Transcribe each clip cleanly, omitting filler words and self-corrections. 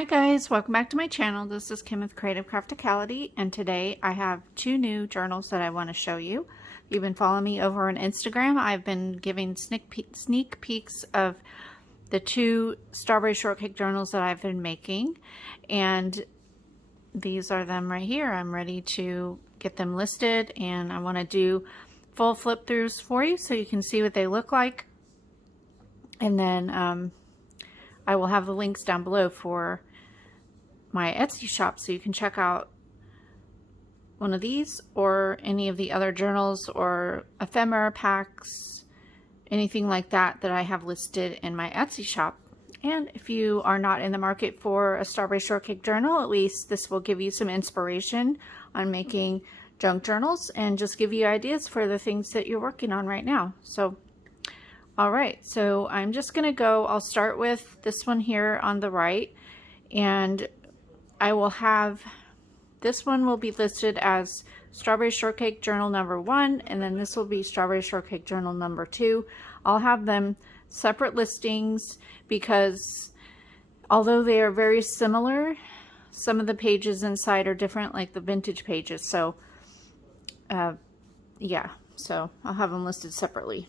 Hi guys, welcome back to my channel. This is Kim with Creative Crafticality, and today I have two new journals that I want to show you. If you've been following me over on Instagram, I've been giving sneak peeks of the two Strawberry Shortcake journals that I've been making, and these are them right here. I'm ready to get them listed, and I want to do full flip throughs for you so you can see what they look like. And then I will have the links down below for my Etsy shop so you can check out one of these or any of the other journals or ephemera packs, anything like that I have listed in my Etsy shop. And if you are not in the market for a Strawberry Shortcake journal, at least this will give you some inspiration on making junk journals and just give you ideas for the things that you're working on right now. So alright, so I'm just going to go, I'll start with this one here on the right, and I will have, this one will be listed as Strawberry Shortcake Journal number 1, and then this will be Strawberry Shortcake Journal number 2. I'll have them separate listings because although they are very similar, some of the pages inside are different, like the vintage pages. So, yeah, so I'll have them listed separately.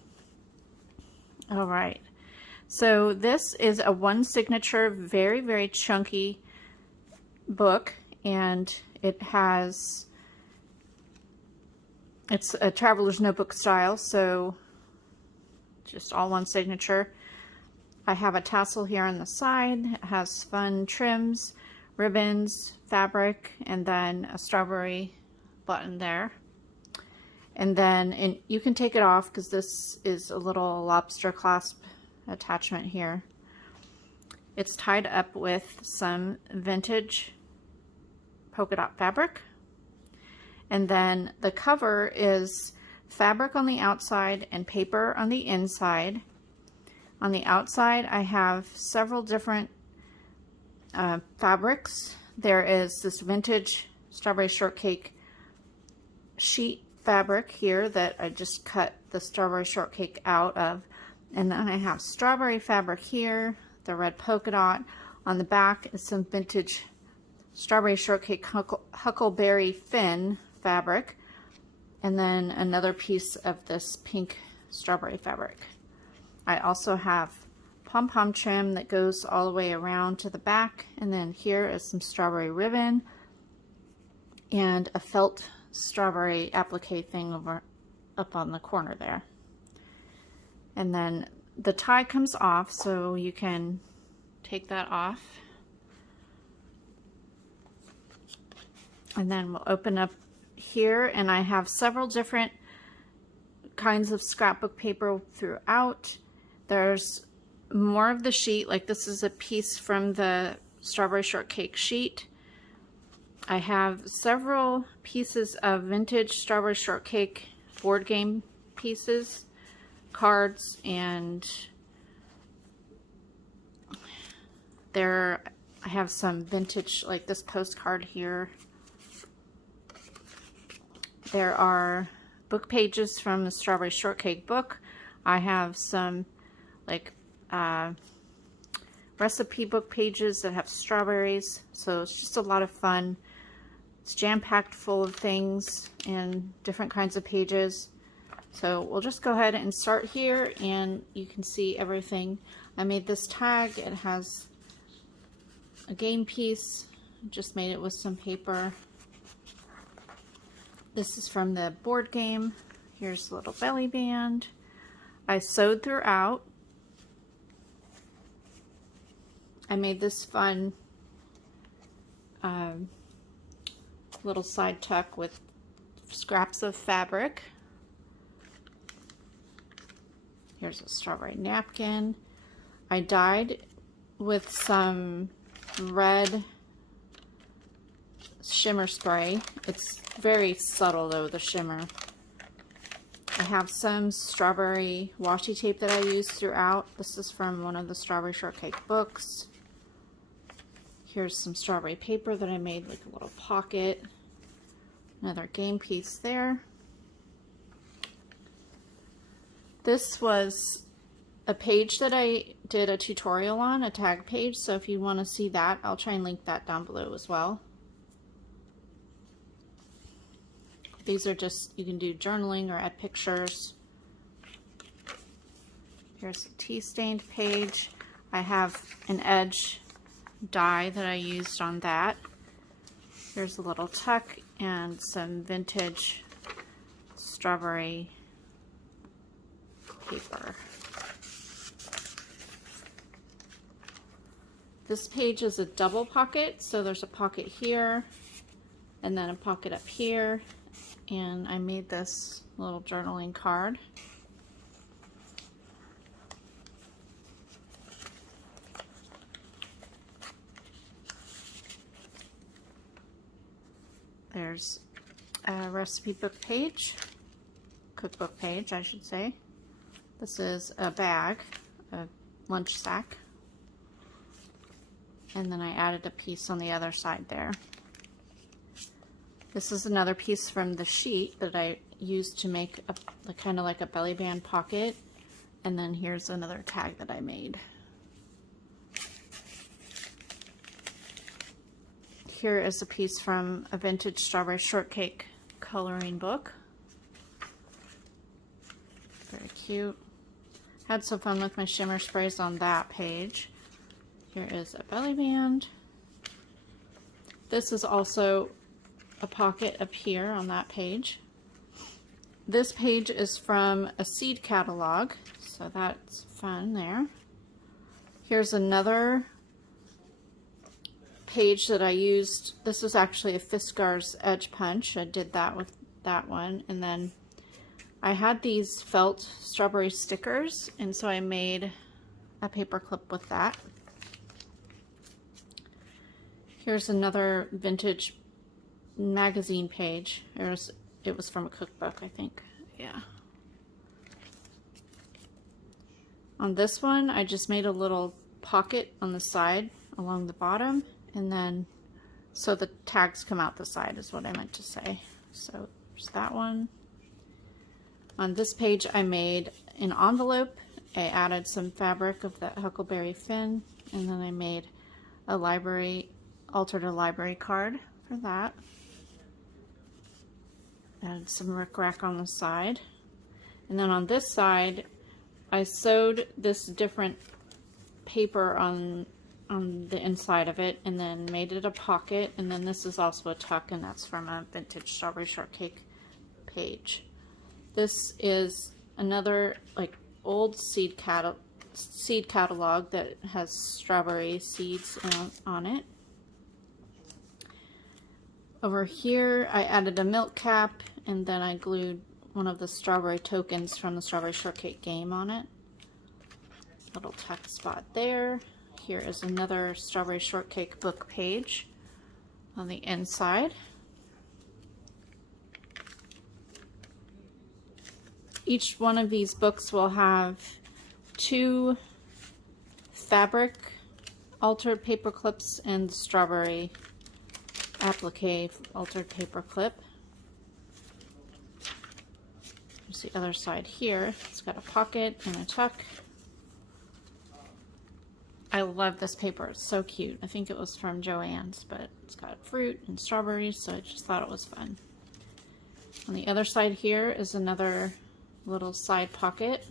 All right, so this is a one signature, very, very chunky book, and it has, it's a traveler's notebook style, so just all one signature. I have a tassel here on the side. It has fun trims, ribbons, fabric, and then a strawberry button there. And then you can take it off because this is a little lobster clasp attachment here. It's tied up with some vintage polka dot fabric. And then the cover is fabric on the outside and paper on the inside. On the outside, I have several different fabrics. There is this vintage Strawberry Shortcake sheet fabric here that I just cut the Strawberry Shortcake out of, and then I have strawberry fabric here, the red polka dot. On the back is some vintage Strawberry Shortcake Huckleberry Fin fabric, and then another piece of this pink strawberry fabric. I also have pom-pom trim that goes all the way around to the back, and then here is some strawberry ribbon and a felt strawberry applique thing over up on the corner there. And then the tie comes off, so you can take that off. And then we'll open up here, and I have several different kinds of scrapbook paper throughout. There's more of the sheet, like this is a piece from the Strawberry Shortcake sheet. I have several pieces of vintage Strawberry Shortcake board game pieces, cards, and there I have some vintage, like this postcard here. There are book pages from the Strawberry Shortcake book. I have some like recipe book pages that have strawberries, so it's just a lot of fun. It's jam-packed full of things and different kinds of pages. So we'll just go ahead and start here, and you can see everything. I made this tag. It has a game piece. Just made it with some paper. This is from the board game. Here's a little belly band. I sewed throughout. I made this fun little side tuck with scraps of fabric. Here's a strawberry napkin. I dyed with some red shimmer spray. It's very subtle though, the shimmer. I have some strawberry washi tape that I use throughout. This is from one of the Strawberry Shortcake books. Here's some strawberry paper that I made like a little pocket. Another game piece there. This was a page that I did a tutorial on, a tag page, so if you want to see that, I'll try and link that down below as well. These are just, you can do journaling or add pictures. Here's a tea stained page. I have an edge die that I used on that. Here's a little tuck and some vintage strawberry paper. This page is a double pocket, so there's a pocket here and then a pocket up here, and I made this little journaling card. There's a recipe book page, cookbook page I should say. This is a bag, a lunch sack. And then I added a piece on the other side there. This is another piece from the sheet that I used to make a kind of like a belly band pocket. And then here's another tag that I made. Here is a piece from a vintage Strawberry Shortcake coloring book. Very cute. Had some fun with my shimmer sprays on that page. Here is a belly band. This is also a pocket up here on that page. This page is from a seed catalog, so that's fun there. Here's another page that I used. This was actually a Fiskars Edge Punch. I did that with that one, and then I had these felt strawberry stickers, and so I made a paper clip with that. Here's another vintage magazine page. It was from a cookbook, I think. Yeah. On this one, I just made a little pocket on the side along the bottom, and then so the tags come out the side is what I meant to say. So there's that one. On this page, I made an envelope. I added some fabric of that Huckleberry Finn, and then I made altered a library card for that. Added some rickrack on the side. And then on this side, I sewed this different paper on the inside of it, and then made it a pocket. And then this is also a tuck, and that's from a vintage Strawberry Shortcake page. This is another like old seed catalog that has strawberry seeds on it. Over here, I added a milk cap, and then I glued one of the strawberry tokens from the Strawberry Shortcake game on it. Little tuck spot there. Here is another Strawberry Shortcake book page on the inside. Each one of these books will have 2 fabric altered paper clips and strawberry applique altered paper clip. There's the other side here. It's got a pocket and a tuck. I love this paper. It's so cute. I think it was from Joann's, but it's got fruit and strawberries, so I just thought it was fun. On the other side here is another little side pocket.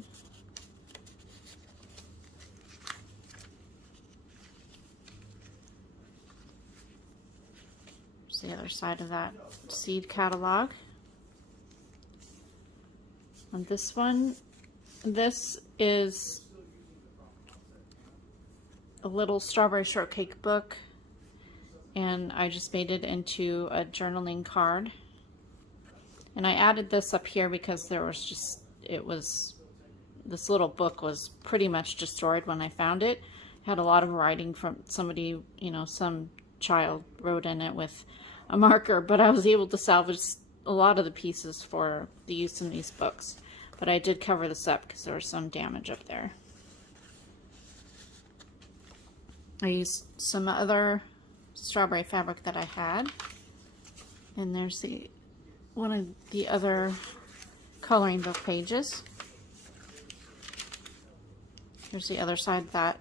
There's the other side of that seed catalog. On this one, this is a little Strawberry Shortcake book, and I just made it into a journaling card. And I added this up here because there was just, this little book was pretty much destroyed when I found it. It had a lot of writing from somebody, some child wrote in it with a marker, but I was able to salvage a lot of the pieces for the use in these books. But I did cover this up because there was some damage up there. I used some other strawberry fabric that I had. And there's one of the other coloring book pages. Here's the other side of that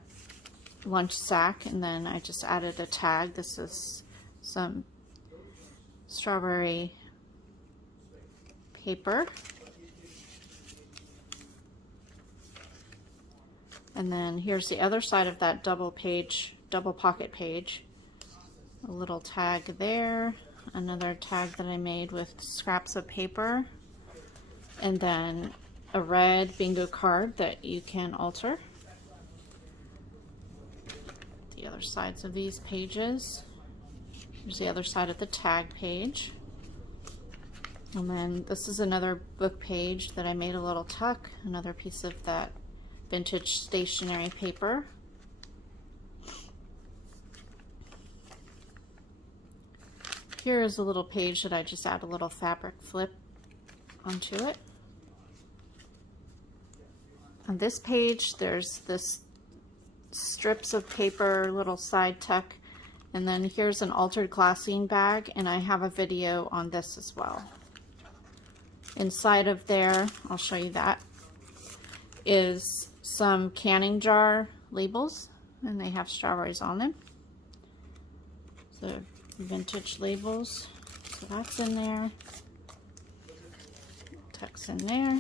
lunch sack, and then I just added a tag. This is some strawberry paper. And then here's the other side of that double pocket page. A little tag there, another tag that I made with scraps of paper, and then a red bingo card that you can alter. The other sides of these pages. Here's the other side of the tag page. And then this is another book page that I made a little tuck, another piece of that vintage stationery paper. Here is a little page that I just add a little fabric flip onto it. On this page, there's this strips of paper, little side tuck, and then here's an altered glassine bag, and I have a video on this as well. Inside of there, I'll show you that, is some canning jar labels, and they have strawberries on them. So vintage labels, so that's in there, tucks in there.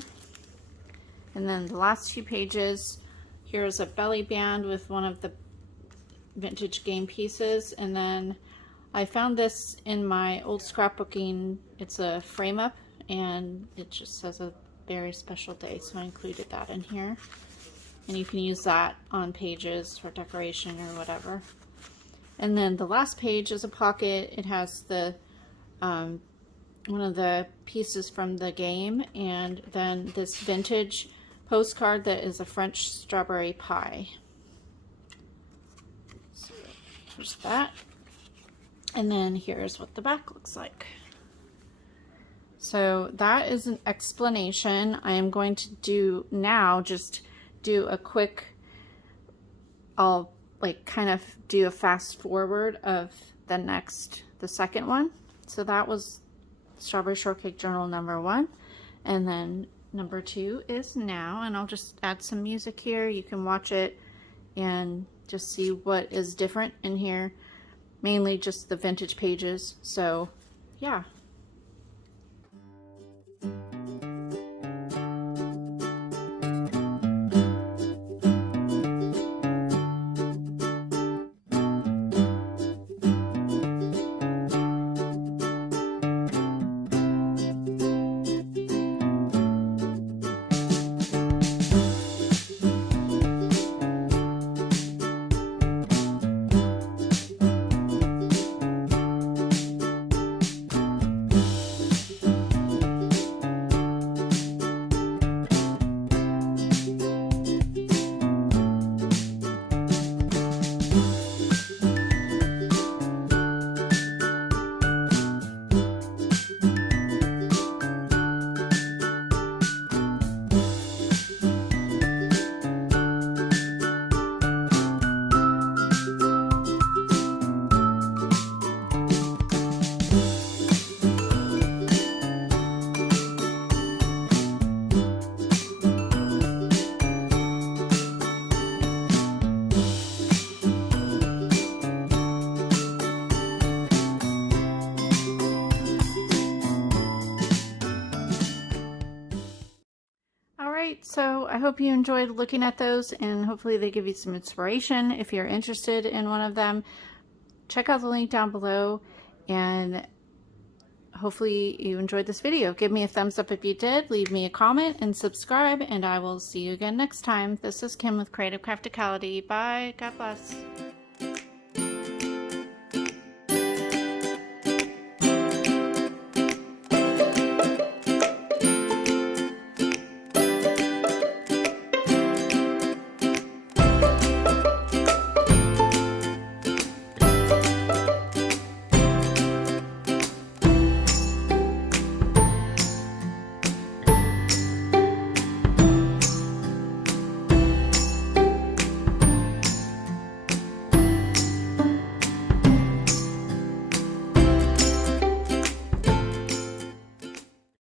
And then the last few pages, here's a belly band with one of the vintage game pieces, and then I found this in my old scrapbooking. It's a frame up, and it just says a very special day, so I included that in here. And you can use that on pages for decoration or whatever. And then the last page is a pocket. It has the one of the pieces from the game, and then this vintage postcard that is a French strawberry pie. So there's that. And then here's what the back looks like. So that is an explanation. I am going to do now, just do a quick, I'll like kind of do a fast forward of the second one. So that was Strawberry Shortcake Journal number 1. And then number 2 is now, and I'll just add some music here. You can watch it and just see what is different in here. Mainly just the vintage pages. So yeah. So I hope you enjoyed looking at those, and hopefully they give you some inspiration. If you're interested in one of them, check out the link down below, and hopefully you enjoyed this video. Give me a thumbs up if you did, leave me a comment, and subscribe, and I will see you again next time. This is Kim with Creative Crafticality. Bye. God bless.